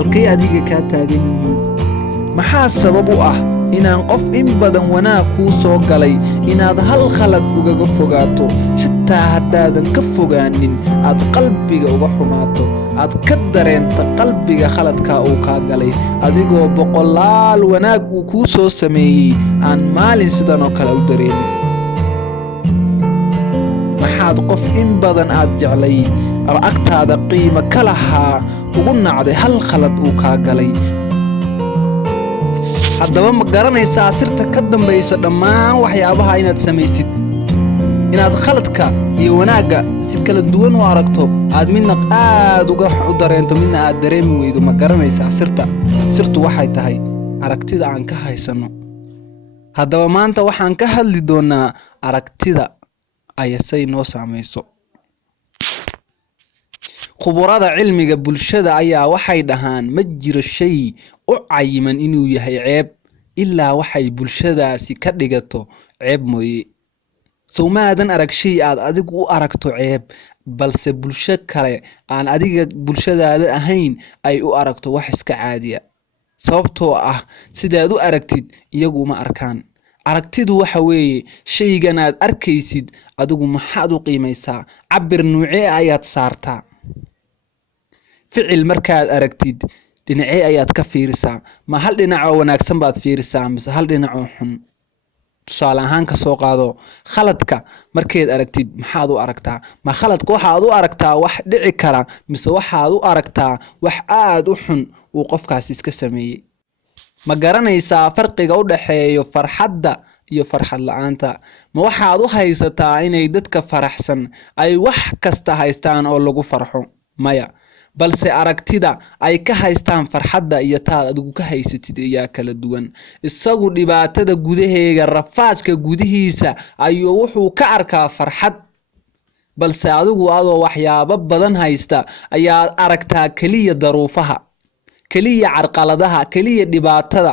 halkay adiga ka taagan yihiin maxaa sabab u ah inaan qof in badan wanaag kuu soo galay inaad hal khalad ugaga fogaato xitaa haddaadan ka fogaanin aad qalbiga uga xumaato aad ka dareenta qalbiga khaladka uu ka galay adigoo boqolaal wanaag uu kuu soo sameeyay aan maalin sidan oo kale u dareemin maxaad qof in badan aad jeclay agtaada qiimo ka lahaa ugu nacday hal khalad uu ka galay haddaba ma garanaysaa sirta ka dambaysa dhammaan waxyaabaha inaad samaysid inaad khaladka iyo wanaagga si kala duwan u aragto aad midna aad uga u dareento midna aad dareemi weydo ma garanaysaa sirtu waxay tahay aragtida aan ka haysano haddaba maanta waxaan ka hadli doonaa aragtida ayasay noo saamayso khubarada cilmiga bulshada ayaa waxay dhahaan ma jiro shay u cayiman inuu yahay ceeb ilaa waxay bulshadaasi ka dhigato ceeb mooye sawmaadan arag shay aad adigu u aragto ceeb balse bulsho kale aan adiga bulshadaada ahayn ay u aragto wax iska caadiya sababtoo ah sidaad u aragtid iyagu ma arkaan aragtidu waxa weeye shaygan aad arkaysid adigu maxaad u qiimaysaa cabir nuucee ayaad saartaa ficil markaad aragtid dhinacee ayaad ka fiirisaa ma hal dhinac oo wanaagsan baad fiirisaa mise hal dhinac oo xun tusaale ahaan ka soo qaado khaladka markeed aragtid maxaad u aragtaa ma khaladka waxaad u aragtaa wax dhici kara mise waxaad u aragtaa wax aad u xun uu qofkaasi iska sameeyay ma garanaysaa farqiga u dhaxeeyo farxadda iyo farxad la'aanta ma waxaad u haysataa inay dadka faraxsan ay wax kasta haystaan oo lagu farxo maya balse aragtida ay ka haystaan farxadda iyo taad adigu ka haysatid ayaa kala duwan isagu dhibaatada gudaheega rafaadka gudihiisa ayuu wuxuu ka arkaa farxad balse adigu adoo waxyaabo badan haysta ayaa aragtaa kaliya daruufaha kaliya carqaladaha kaliya dhibaatada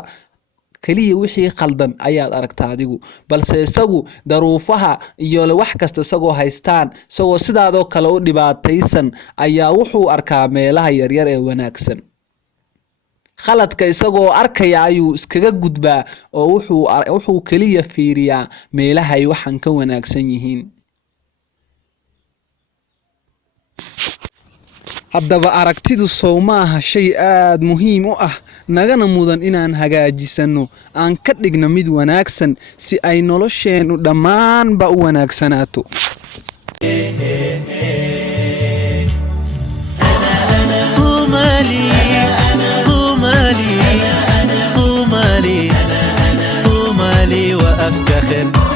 kaliya wixii khaldan ayaad aragtaa adigu balse isagu daruufaha iyo wax kasta isagoo haystaan isagoo sidaadoo kale u dhibaataysan ayaa wuxuu arkaa meelaha yaryar ee wanaagsan khaladka isagoo arkaya ayuu iskaga gudbaa oo wuxuu kaliya fiiriyaa meelaha ay waxan ka wanaagsan yihiin haddaba aragtidu sow maaha shay aad muhiim u ah nagana mudan inaan hagaajisano aan ka dhigno mid wanaagsan si ay nolosheennu dhammaanba u wanaagsanaato صومالي وأفتخر